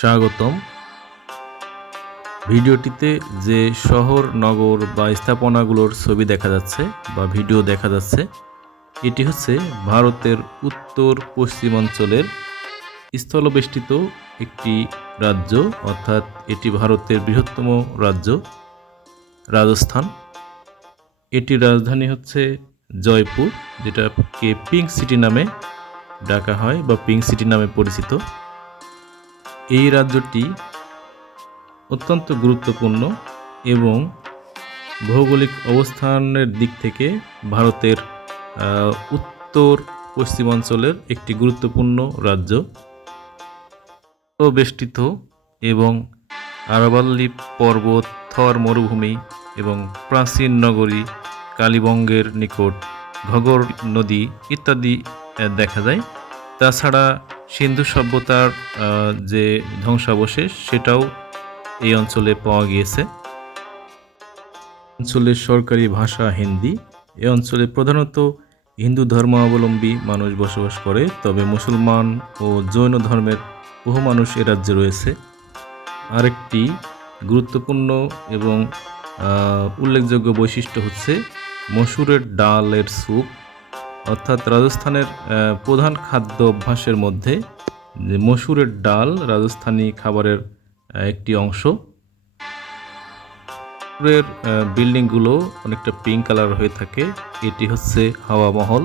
স্বাগতম। ভিডিওটিতে যে শহর, নগর বা স্থাপনাগুলোর ছবি দেখা যাচ্ছে বা ভিডিও দেখা যাচ্ছে, এটি হচ্ছে ভারতের উত্তর পশ্চিমাঞ্চলের স্থলবেষ্টিত একটি রাজ্য, অর্থাৎ এটি ভারতের বৃহত্তম রাজ্য, রাজস্থান। এটির রাজধানী হচ্ছে জয়পুর যেটাকে পিঙ্ক সিটি নামে ডাকা হয় বা পিঙ্ক সিটি নামে পরিচিত। এই রাজ্যটি অত্যন্ত গুরুত্বপূর্ণ এবং ভৌগোলিক অবস্থানের দিক থেকে ভারতের উত্তর পশ্চিমাঞ্চলের একটি গুরুত্বপূর্ণ রাজ্য। বেষ্টিত এবং আরাবাল্লি পর্বত, থর মরুভূমি এবং প্রাচীন নগরী কালীবঙ্গের নিকট ঘগর নদী ইত্যাদি দেখা যায়। তাছাড়া সিন্ধু সভ্যতার যে ধ্বংসাবশেষ, সেটাও এই অঞ্চলে পাওয়া গিয়েছে। অঞ্চলের সরকারি ভাষা হিন্দি। এই অঞ্চলে প্রধানত হিন্দু ধর্মাবলম্বী মানুষ বসবাস করে, তবে মুসলমান ও জৈন ধর্মের বহু মানুষ এ রাজ্যে রয়েছে। আরেকটি গুরুত্বপূর্ণ এবং উল্লেখযোগ্য বৈশিষ্ট্য হচ্ছে মসুরের ডালের স্যুপ। অর্থাৎ রাজস্থানের প্রধান খাদ্য অভ্যাসের মধ্যে যে মসুরের ডাল রাজস্থানি খাবারের একটি অংশ। বিল্ডিংগুলো অনেকটা পিঙ্ক কালার হয়ে থাকে। এটি হচ্ছে হাওয়া মহল।